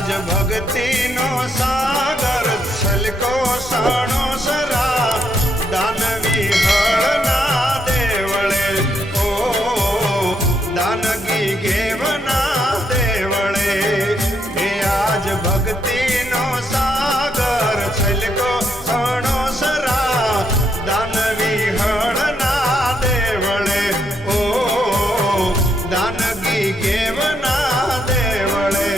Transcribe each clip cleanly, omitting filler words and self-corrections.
आज भक्ति नो सागर छलको साणो सरा दानवी हळना देवळे ओ दानगी घेवना देवळे हे आज भक्ति नो सागर छलको साणो सरा दानवी हळना देवळे ओ दानगी घेवना देवळे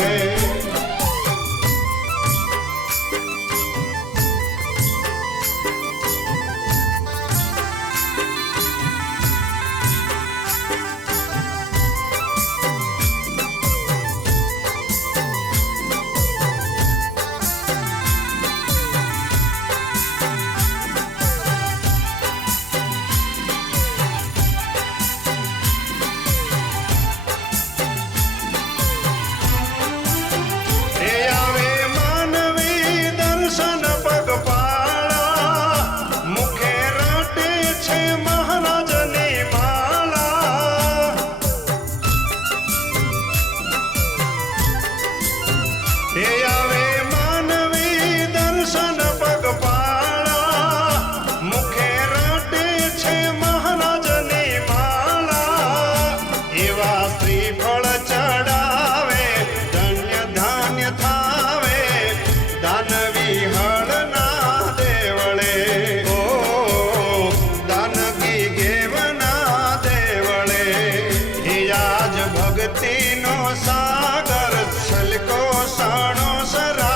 सागर छलको साणो सरा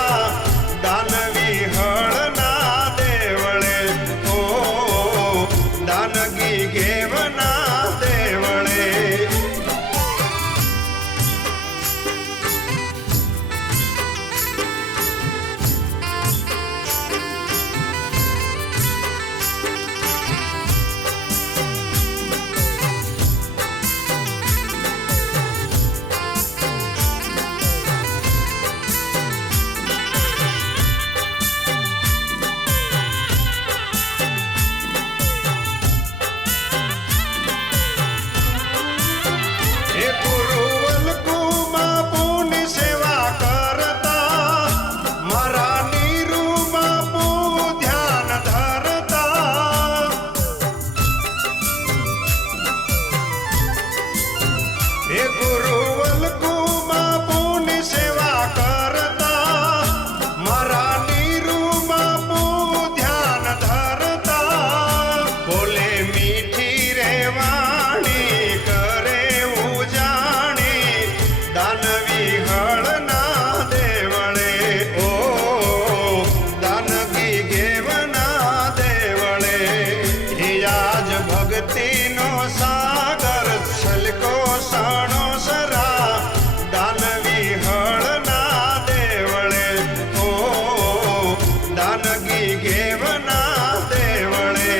दानवी हळना देवळे ओ दानगी घेवना देवळे सागर छलको साणो सरा दानवी हळना देवळे ओ दानगी घेवना देवळे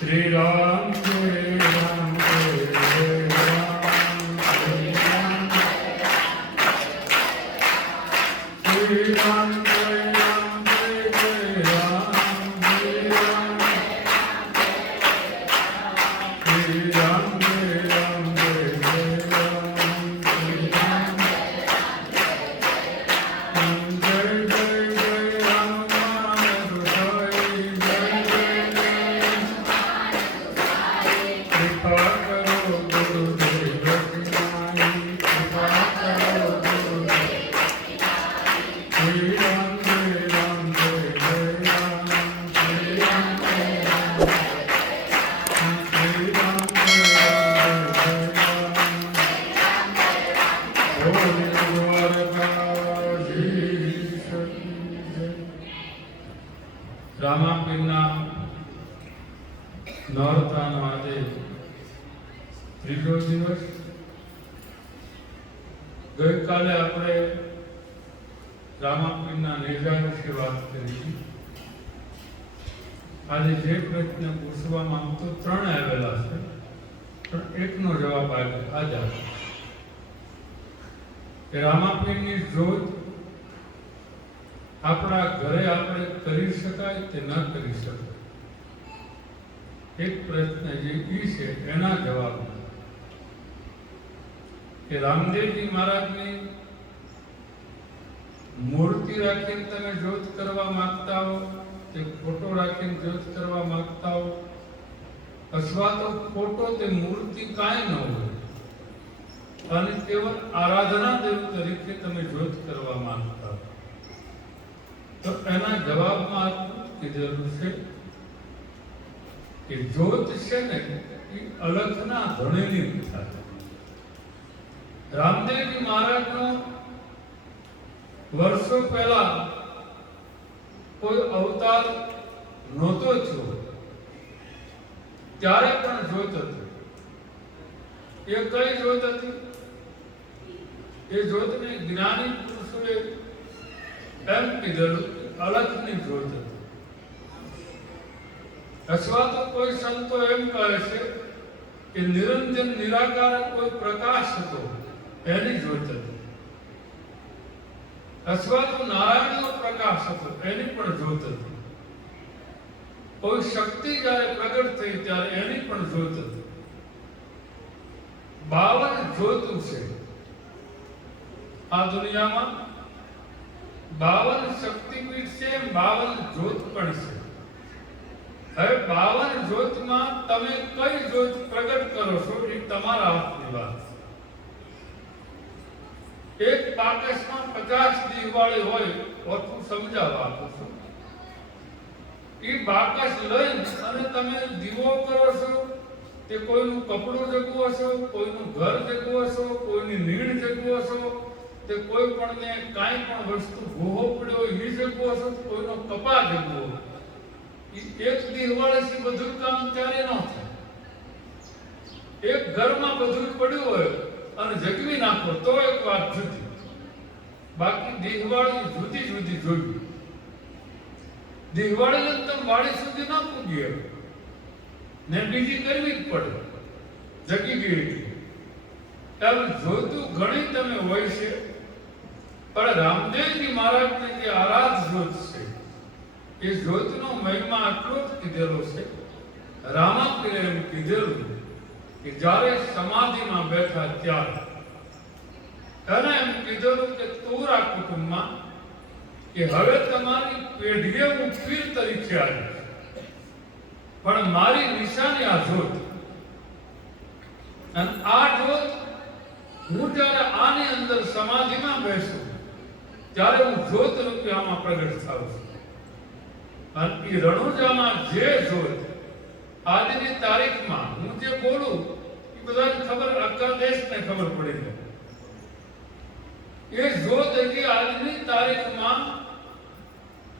श्री राम जय राम जय जय राम श्री राम श्री राम जय राम जय जय राम श्री राम श्री राम जय राम जय जय राम श्री राम जय जय जय राम गोसाई जय जय जय कृपा करो गुरुदेव की नाई कृपा करो गुरुदेव श्री राम जय राम जय जय राम श्री राम जय राम श्री राम जय राम जय जय राम बोल द्वारकाधीश की जय। રામાપીરના નોરતાનો આજે ત્રીજો દિવસ. ગઈકાલે આપણે રામાપીરના નેજા વિશે વાત કરી હતી. આજે જે પ્રશ્ન પૂછવામાં આમ તો ત્રણ આવેલા છે, પણ એકનો જવાબ આજે આપો કે રામાપીરની શોધ આપણા ઘરે આપણે કરી શકાય કે ન કરી શકાય. એક પ્રશ્ન જે ઈ છે એના જવાબ કે રામદેવજી મહારાજની મૂર્તિ રાખીને તમે જોત કરવા માંગતા હો કે ફોટો રાખીને જોત કરવા માંગતા હો, અથવા તો ફોટો તે મૂર્તિ કાંઈ ન હોય અને કેવળ આરાધના દેવ તરીકે તમે જોત કરવા માંગતા હો, તો એના જવાબમાં આટલું કીધેલું છે કે જોત છે ને એ અલખના ધણીની થાય. રામદેવજી મહારાજનો વર્ષો પહેલા કોઈ અવતાર નહોતો થયો ત્યારે પણ જોત હતી. એ કઈ જોત હતી? એ જોતને જ્ઞાની પુરુષોએ એમ કીધેલું અલખની જોત હતી. અથવા તો કોઈ સંતો એમ કહે છે કે નિરંજન નિરાકાર કોઈ પ્રકાશ હતો એની જોત હતી. અથવા તો નારાયણનો પ્રકાશ હતો એની પણ જોત હતી. કોઈ શક્તિ જ્યારે પ્રગટ થઈ ત્યારે એની પણ જોત હતી. 52 જોતું છે આ દુનિયામાં. 52 શક્તિપીઠ છે, 52 જોત પણ છે. હવે 52 જોતમાં તમે કઈ જોત પ્રગટ કરો છો એ તમારા હાથની વાત છે. એક બાકસમાં 50 દીવાળી હોય ઓછું સમજાવવા આપું છું. એ બાકસ લઈને અને તમે દીવો કરો છો, તે કોઈનું કપડું જગવો છો, કોઈનું ઘર જગવો છો, કોઈની નીણ જગવો છો, તે કોઈ પણને કાંઈ પણ વસ્તુ ભૂહો પડ્યો એ જગવો છો, કોઈનો કપા જગવો. એક દિવાળીથી બધું કામ ત્યારે ન થાય. એક ઘરમાં બધું પડ્યું હોય અને જગવી નાખો તો એક વાત જુદી, બાકી દિવાળી જુદી જુદી જોઈ. દિવાળી તમે વાળી સુધી ના પૂગીએ ને બીજી કરવી જ પડે, જગી ગઈ. ત્યારે જોતું ઘણી તમે હોય છે, પણ રામદેવજી મહારાજની જે આરાધ જોત છે એ જોતનો મહિમા આટલો જ કીધેલો છે. રામાપીરે એમ કીધેલું કે જ્યારે સમાધિમાં બેઠા ત્યારે એને એમ કીધેલું કે તોરા કુટુંબમાં કે હવે તમારી પેઢીએ હું પીર તરીકે આવી, પણ મારી નિશાની આ જોત. અને આ જોત હું જ્યારે આની અંદર સમાધિમાં બેસું ત્યારે હું જોત રૂપે આમાં પ્રગટ થાઉં છું. અને એ રણુજામાં જે જોત આજની તારીખમાં હું જે બોલું એ બધાને ખબર, આખા દેશને ખબર પડી જાય. એ જોત હજી આજની તારીખમાં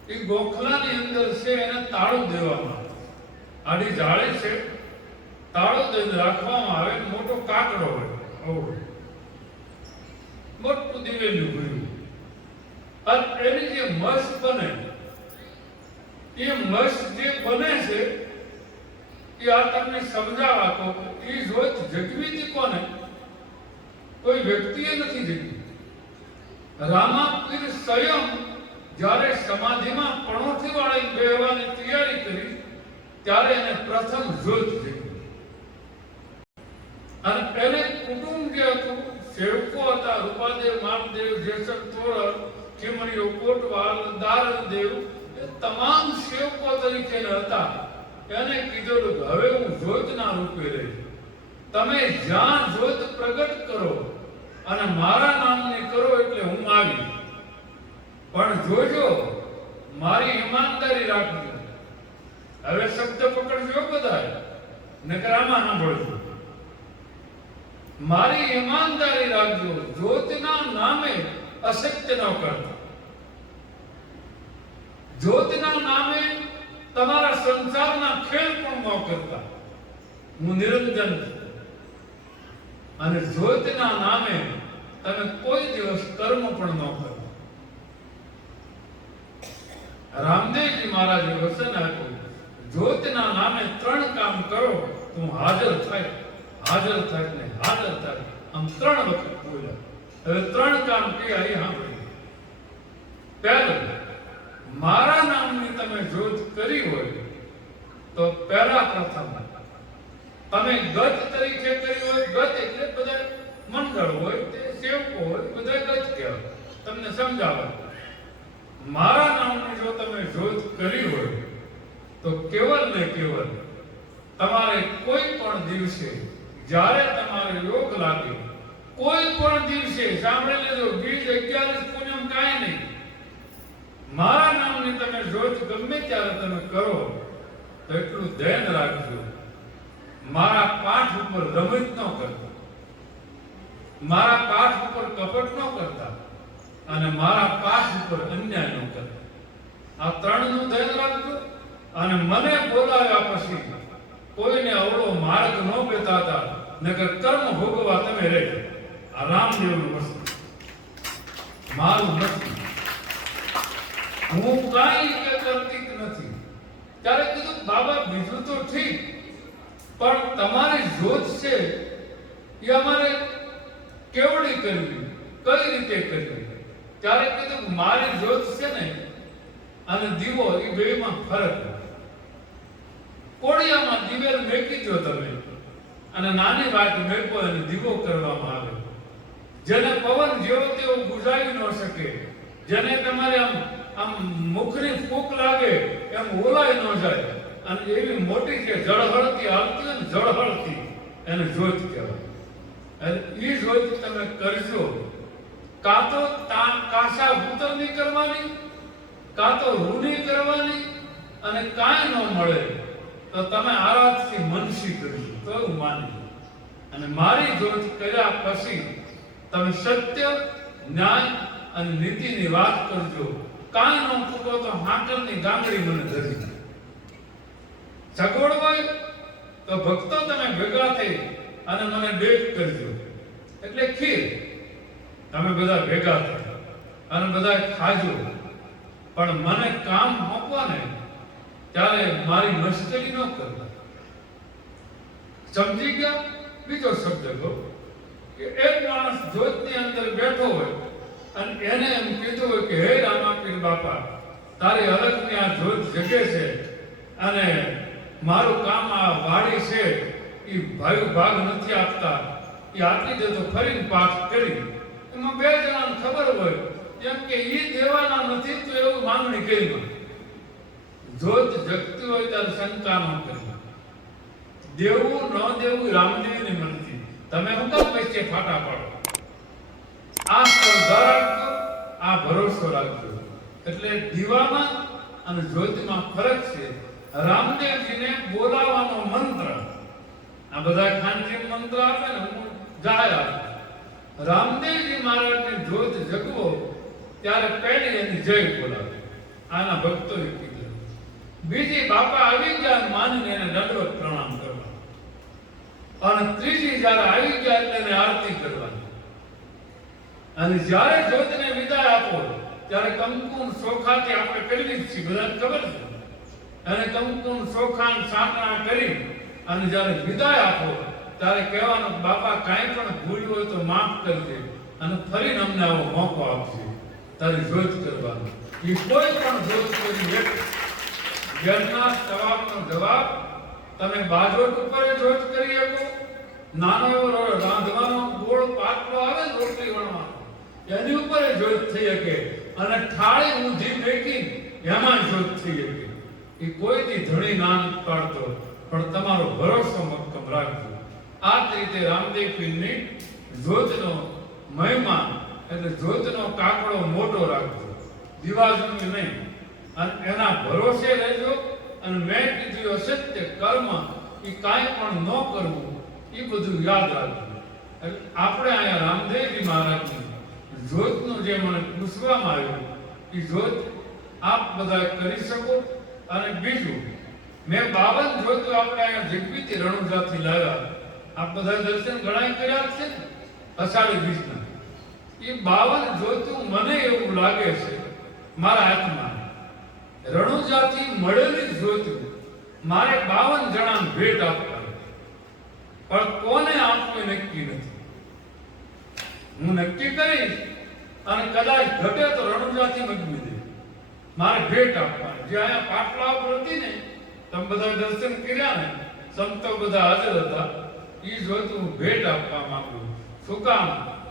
એ ગોખલાની અંદર છે, એને તાળું દેવામાં આડી જાળી છે, તાળું દઈને રાખવામાં આવે. મોટો કાકડો હોય, મોટું દિવેલું ભર્યું, અને એની જે મસ્ત બને, એ મસ્ત જે બને છે એ આ તમને સમજાવવા તો એ જ્યોત જગવી હતી કોને? કોઈ વ્યક્તિએ નથી જગવી. રામાપીર સ્વયં જ્યારે સમાધિમાં પણોથી વાળી બેહવાની તૈયારી કરી ત્યારે એને પ્રથમ જ્યોત જગી. અને એને કુટુંબ જે હતું, સેવકો હતા, રૂપાદેવ, મામદેવ, જેસર તોરલ, ખીમણીઓ, કોટવાલ, દારદેવ, એ તમામ સેવકો તરીકે હતા. એને કીધેલું કે હવે હું જ્યોતના રૂપે રહીશ, તમે જ્યાં જ્યોત પ્રગટ કરો અને મારા નામની કરો એટલે હું આવીશ. પણ જોજો, મારી ઈમાનદારી રાખજો. હવે શબ્દ પકડજો બધા, નકરામાં સાંભળજો. મારી ઈમાનદારી રાખજો, જ્યોતના નામે અસત્ય ન કરતા, જ્યોતના નામે તમારા સંસારના ખેલ પણ ન કરતા. હું નિરંજન છું અને જ્યોતના નામે તમે કોઈ દિવસ કર્મ પણ ન કરો. રામદેવજી મહારાજે વચન આપ્યું, જ્યોતના નામે 3 કામ કરો તો હું હાજર થાય, હાજર થાય ને હાજર થાય. આમ 3 વખત બોલ્યા. હવે 3 કામ કયા એ સાંભળીએ. પહેલું, મારા નામની તમે જ્યોત કરી હોય તો પહેલા પ્રથમ તમે ગત તરીકે કરી હોય. ગત એટલે બધા મંડળ હોય, તે સેવકો હોય, બધા ગત કહેવાય. તમને સમજાવવા, મારા નામની જો તમે જ્યોત કરી હોય તો કેવલ ને કેવલ તમારે કોઈ પણ દિવસે જ્યારે તમારે યોગ લાગે, કોઈ પણ દિવસે, સાંભળી લેજો, બીજ, 11 પૂનમ કાંઈ નહીં, મારા નામની તમે જ્યોત ગમે ત્યારે તમે કરો તો એટલું ધ્યાન રાખજો, મારા પાઠ ઉપર રમત ન કરતા, મારા પાઠ ઉપર કપટ ન કરતા અને મારા પાઠ ઉપર અન્યાય ન કરતા. આ 3 નું ધ્યાન રાખજો. અને મને બોલાવ્યા પછી કોઈને અવળો માર્ગ ન બેતાતા, નકર કર્મ ભોગવા તમે રહેજો. આ રામદેવનું વસ્તુ, મારું નથી. હું કાંઈ કે કરતી નથી. ત્યારે કીધું, બાબા બીજું તો ઠીક, પણ તમારી જ્યોત છે એ અમારે કેવડી કરવી, કઈ રીતે કરવી? ત્યારે કીધું, મારી જ્યોત છે ને અને દીવો એ બેમાં ફરક. કોડિયામાં દિવેલ મેકી દો તમે અને નાની વાત મેકો અને દીવો કરવામાં આવે. જેને પવન જેવો તેવો બુઝાવી ન શકે, જેને તમારે આમ મુખની ફૂંક લાગે એમ ઓલાય ન જાય, અને એવી મોટી છે જળહળતી હાલતી હોય ને, જળહળતી એને જ્યોત કહેવાય. અને એ જ્યોત તમે કરજો. કાં તો કાંસા ભૂતલની કરવાની, કાં તો રૂની કરવાની, અને કાંઈ ન મળે તો તમે આરાધથી મનસી કરજો તો હું માની. અને મારી જ્યોત કર્યા પછી તમે સત્ય, ન્યાય અને નીતિની વાત કરજો. કાંઈ ન ફૂટો તો હાકરની ગાંગડી મને ધરી. સગવડ હોય તો ભક્તો તમે ભેગા થઈ અને મને ડેટ કરજો, એટલે ખીર તમે બધા ભેગા થઈ અને બધા ખાજો. પણ મને કામ આપવા ને ત્યારે મારી મશ્કરી ન કરતા. સમજી ગયા? બીજો શબ્દ કહો કે એક માણસ જ્યોતની અંદર બેઠો હોય અને એને એમ કીધું હોય કે હે રામાપીર બાપા, તારી હરખની આ જ્યોત જગે છે અને મારું કામ આ વાડી છે એ ભાગ નથી આપતા, એ આપી દે તો ફરીને પાઠ કરી. એમાં 2 જણાને ખબર હોય એમ કે એ દેવાના નથી તો એવું માંગણી કરી. જ્યોત જગતી હોય ત્યારે શંકા ન કરી. દેવું ન દેવું રામદેવની મરજી. તમે હું કામ પૈસે ફાટા પાડો? આ સ્પર્ધા રાખજો, આ ભરોસો રાખજો. એટલે દીવામાં અને જ્યોતિમાં ફરક છે. રામદેવજીને બોલાવવાનો મંત્ર, આ બધા ખાનજી મંત્ર આપે ને, હું જાહેર આપું. રામદેવજી મહારાજની જ્યોત જગવો ત્યારે પહેલી એની જય બોલાવે, આના ભક્તોએ કીધું. બીજી, બાપા આવી ગયા માનીને એને દંડવત પ્રણામ કરવા. અને ત્રીજી, જ્યારે આવી ગયા એટલે એને આરતી કરવાની. અને જ્યારે જ્યોતને વિદાય આપો ત્યારે કંકુમ ચોખાથી આપણે કરવી જ છીએ, બધાને ખબર છે. અને કંકુમ ચોખાન સાંકણા કરી અને જ્યારે વિદાય આપો ત્યારે કહેવાનું બાપા કાંઈ પણ ભૂલ્યું હોય તો માફ કરજે અને ફરી અમને આવો મોકો આપશે તારી જોત કરવાનો. એ કોઈ પણ જોત કરી એક જ્ઞાનના સવાલનો જવાબ તમે બાજોટ ઉપર જોત કરી શકો. નાનો એવો રાંધવાનો ગોળ પાટલો આવે ને રોટલી વણવાનો એની ઉપર જોત થઈ શકે અને થાળી ઊંધી ફેંકી એમાં જોત થઈ શકે. એ કોઈથી ધણી ના પાડતો પણ તમારો ભરોસો મક્કમ રાખજો. આ જ રીતે રામદેવ પીરની જોતનો મહિમા એટલે જોતનો કાકડો મોટો રાખજો, દિવાજનું નહીં, અને એના ભરોસે રહેજો. અને મેં કીધું અસત્ય કર્મ એ કાંઈ પણ ન કરવું એ બધું યાદ રાખજો. એટલે આપણે અહીંયા રામદેવજી મહારાજની જોતનું જે મને પૂછવામાં આવ્યું એ જોત આપ બધા કરી શકો. અને બીજું મેં 52 જોતો આપણે અહીંયા જગવીતી રણુજાથી લાવ્યા. આપ બધા દર્શન ઘણા કર્યા છે ને અષાઢી બીજના. એ 52 જોતું મને એવું લાગે છે મારા હાથમાં રણુજાથી મળેલી જોતું મારે 52 જણાને ભેટ આપવાની, પણ કોને આપવું નક્કી નથી. હું નક્કી કરીશ અને કદાચ ઘટે તો રણુજાથી મગવી દે મારે ભેટ આપવાની. જે અહીંયા પાટલા ઉપર હતી ને તમે બધા દર્શન કર્યા ને સંતો બધા હાજર હતા. એ જોતું ભેટ આપવા માંગુ. શું કામ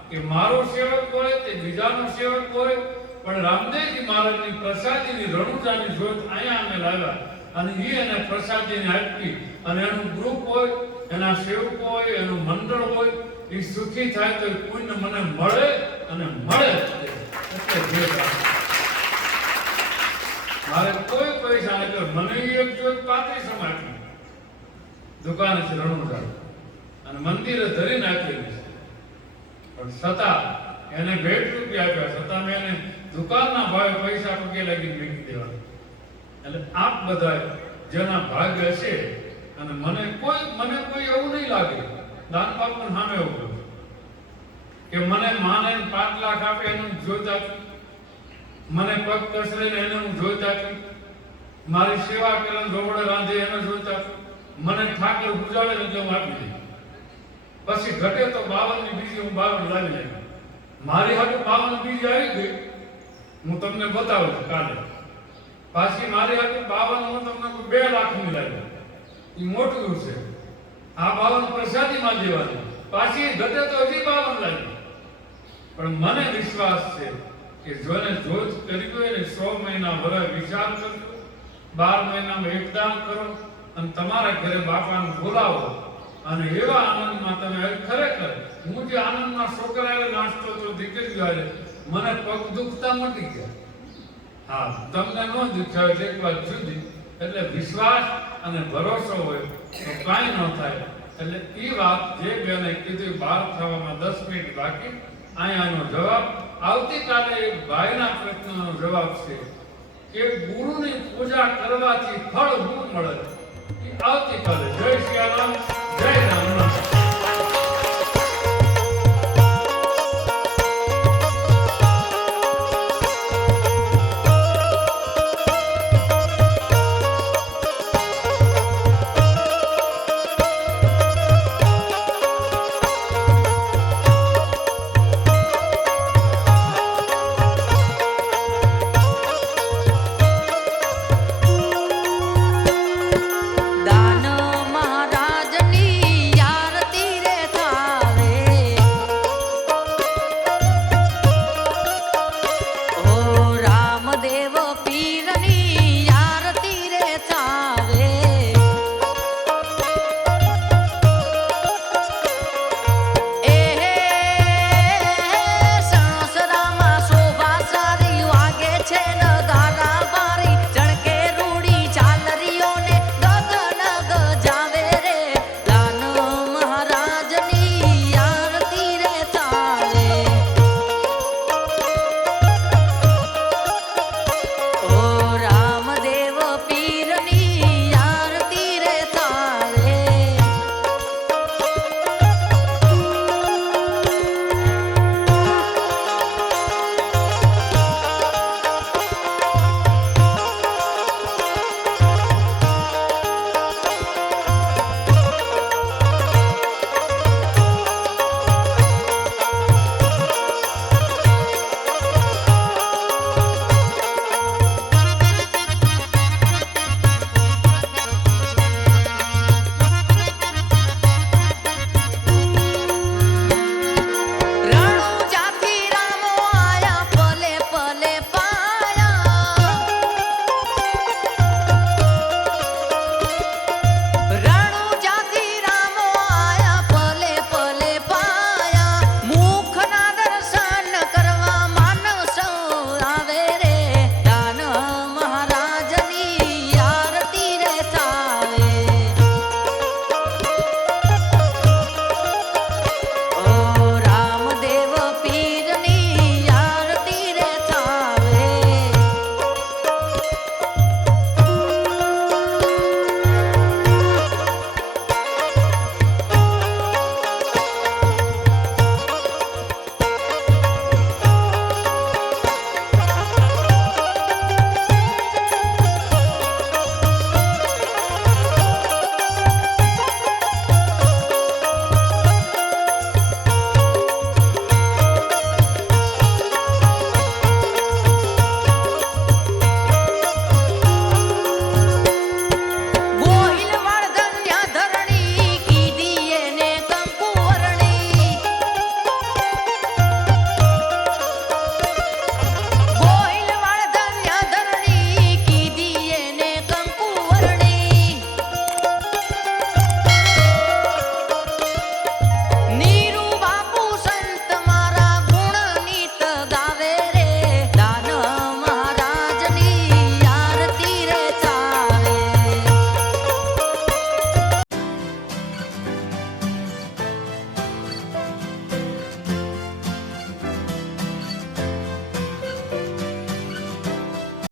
કે મારો સેવક હોય તે બીજાનો સેવક હોય, પણ રામદેવજી મહારાજની પ્રસાદીની રણુજાની જોત અહીંયા અમે લાવ્યા અને એ એને પ્રસાદીને આપી. અને એનું ગ્રુપ હોય, એના સેવકો હોય, એનું મંડળ હોય, એ સુખી થાય તો પુણ્ય મને મળે અને મળે. એટલે ભેટ મારે કોઈ પૈસા નહીં. મને એક જોત 35 આપી દુકાન છે રણુજા અને મંદિરે ધરી નાખેલી છે, પણ છતાં એને ભેટ રૂપિયા આપ્યા છતાં મેં એને દુકાનના ભાવે પૈસા પગે લાગી મૂકી દેવા. એટલે આપ બધા જેના ભાગ હશે અને મને કોઈ એવું નહીં લાગે દાન બાપુ સામે એવું કે મને માને 5 લાખ આપે એનું જોત આપી, મને પગ કસરે ને એને હું જોત આપી, મારી સેવા કરે રોવડે રાંધે એને જોત આપી, મને ઠાકર ગુજાડે એટલે હું આપી દઈ. પછી ઘટે તો 52 ની બીજી હું 52 લાવી લઈ. મારી હાટે 52 બીજી આવી ગઈ હું તમને બતાવું છું કાલે. પાછી મારી હાટે 52 હું તમને 2 લાખ ની લાવી. એ મોટું છે. આ 52 પ્રસાદીમાં દેવાની, પાછી ઘટે તો હજી 52 લાવી. પણ મને વિશ્વાસ છે કે જોને જોત કરી હોય ને 100 મહિના વરસ વિચાર કરજો, 12 મહિનામાં એકદાન કરો અને તમારા ઘરે બાપાને બોલાવો અને એવા આનંદમાં તમે ખરેખર હું જે આનંદમાં છોકરાએ નાચતો તો દીકરી હારે મને પગ દુખતા મટી ગયા. હા, તમને ન દુખાય એક વાત જુદી. એટલે વિશ્વાસ અને ભરોસો હોય તો કાંઈ ન થાય. એટલે એ વાત જે બેને કીધું 12 થવામાં 10 મિનિટ બાકી. અહીંયાનો જવાબ આવતીકાલે એક ભાઈના પ્રશ્નનો જવાબ છે કે ગુરુની પૂજા કરવાથી ફળ શું મળે. આવતીકાલે જય શ્રી રામ, જય